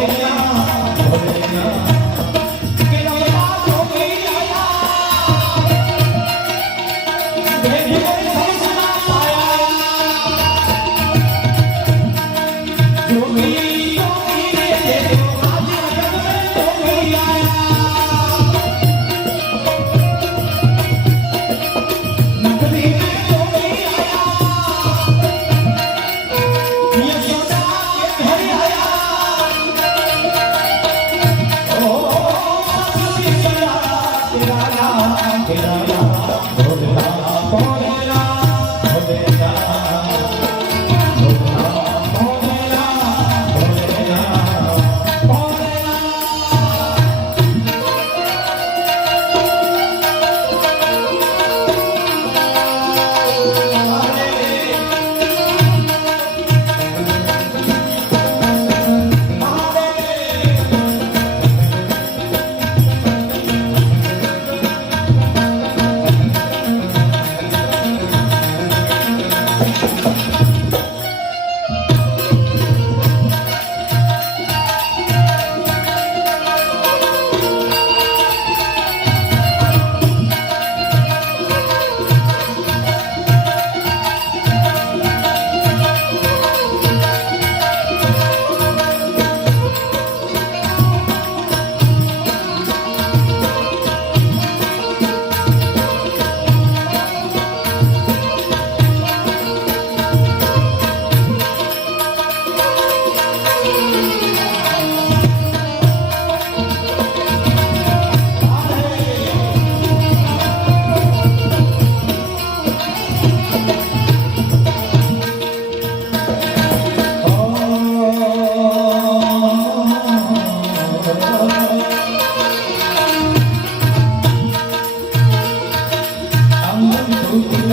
Oh, yeah. Gracias.